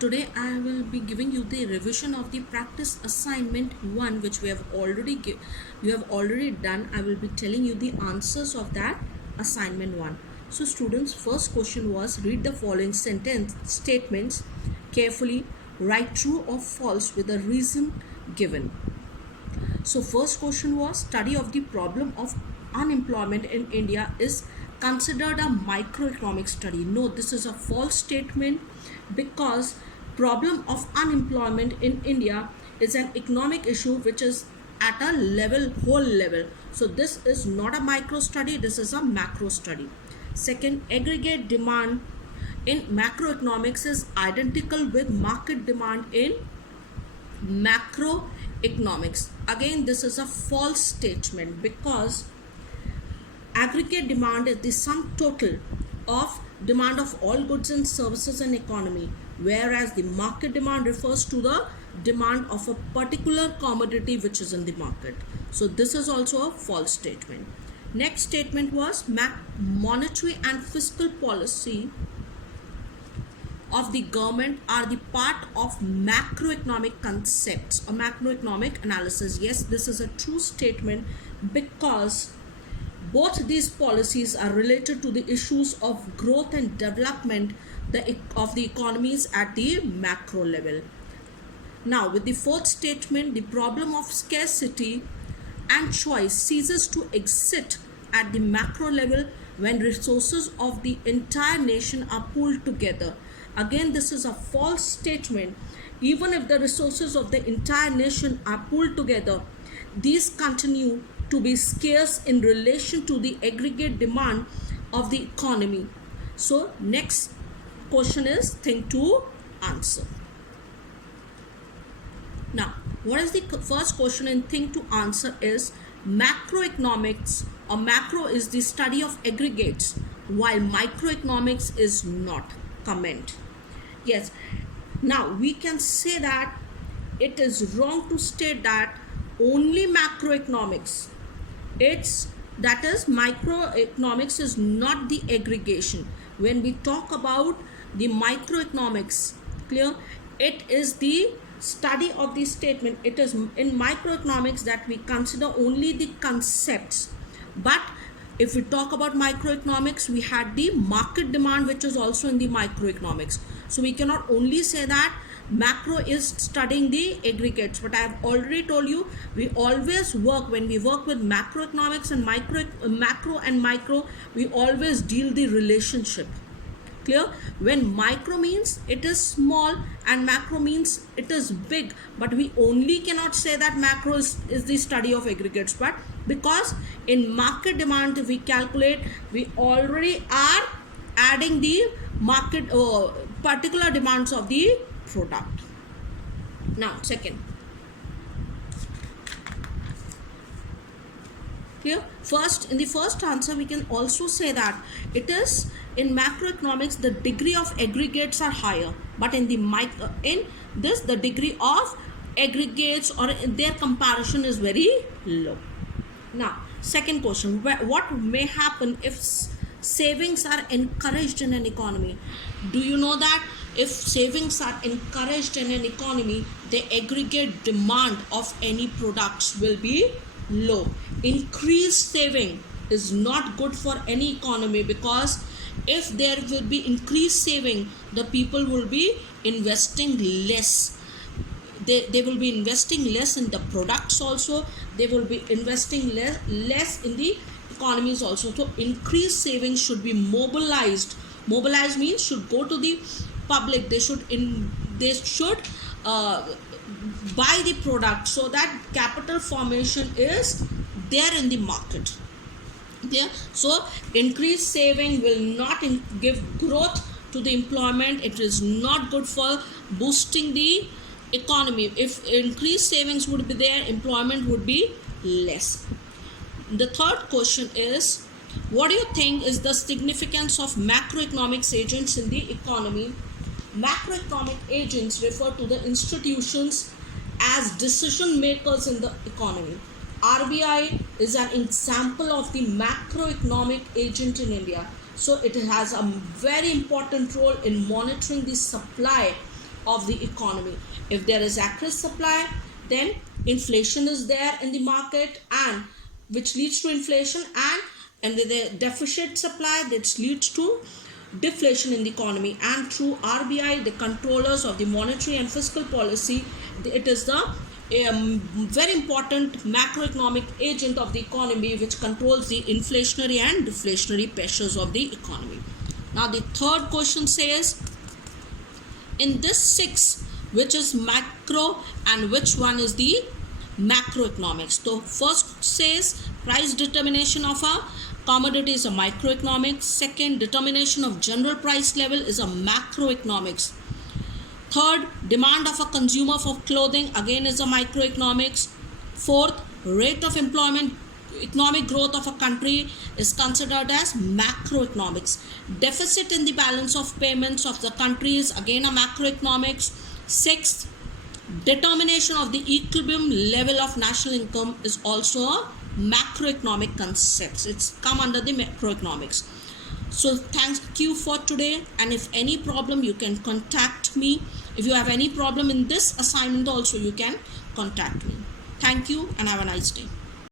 Today I will be giving you the revision of the practice assignment 1 which you have already done. I will be telling you the answers of that assignment 1. So students, first question was read the following sentence statements carefully, write true or false with the reason given. So first question was study of the problem of unemployment in India is considered a microeconomic study. No, this is a false statement because problem of unemployment in India is an economic issue which is at a whole level. So this is not a micro study, this is a macro study. Second, aggregate demand in macroeconomics is identical with market demand in macroeconomics. Again, this is a false statement because aggregate demand is the sum total of demand of all goods and services in economy, whereas the market demand refers to the demand of a particular commodity which is in the market. So this is also a false statement. Next statement was monetary and fiscal policy of the government are the part of macroeconomic concepts or macroeconomic analysis. Yes, this is a true statement because both these policies are related to the issues of growth and development of the economies at the macro level. Now, with the fourth statement, the problem of scarcity and choice ceases to exist at the macro level when resources of the entire nation are pooled together. Again, this is a false statement. Even if the resources of the entire nation are pooled together, these continue to be scarce in relation to the aggregate demand of the economy. So next question is thing to answer. Now, what is the first question in thing to answer is macroeconomics or macro is the study of aggregates while microeconomics is not. Comment. Yes. Now we can say that it is wrong to state that only macroeconomics. That is microeconomics is not the aggregation. When we talk about the microeconomics, clear, it is the study of the statement. It is in microeconomics that we consider only the concepts, but if we talk about microeconomics, we had the market demand which is also in the microeconomics. So we cannot only say that macro is studying the aggregates, but I have already told you we always work, when we work with macroeconomics and macro and micro, we always deal the relationship. Clear? When micro means it is small and macro means it is big, but we only cannot say that macro is the study of aggregates, but because in market demand we calculate, we already are adding the market particular demands of the product. Now second, here first, in the first answer we can also say that it is in macroeconomics the degree of aggregates are higher, but in the the degree of aggregates or their comparison is very low. Now second question, what may happen if savings are encouraged in an economy? Do you know that if savings are encouraged in an economy, the aggregate demand of any products will be low? Increased saving is not good for any economy because if there will be increased saving, the people will be investing less. They will be investing less in the products also. They will be investing less in the economies also. So increased savings should be mobilized. Mobilized means should go to the public. They should buy the product so that capital formation is there in the market. Yeah. So increased saving will not give growth to the employment. It is not good for boosting the economy. If increased savings would be there, employment would be less. The third question is, what do you think is the significance of macroeconomics agents in the economy? Macroeconomic agents refer to the institutions as decision makers in the economy. RBI is an example of the macroeconomic agent in India. So it has a very important role in monitoring the supply of the economy. If there is excess supply, then inflation is there in the market, and which leads to inflation, and the deficit supply, that leads to deflation in the economy. And through RBI, the controllers of the monetary and fiscal policy, it is the very important macroeconomic agent of the economy, which controls the inflationary and deflationary pressures of the economy. Now the third question says, in this 6, which is macro and which one is the macroeconomics? So first says price determination of a commodity is a microeconomics. Second, determination of general price level is a macroeconomics. Third, demand of a consumer for clothing again is a microeconomics. Fourth, rate of employment, economic growth of a country is considered as macroeconomics. Deficit in the balance of payments of the country is again a macroeconomics. Sixth, determination of the equilibrium level of national income is also a macroeconomic concepts. It's come under the macroeconomics. So thank you for today, and if any problem you can contact me. If you have any problem in this assignment also, you can contact me. Thank you and have a nice day.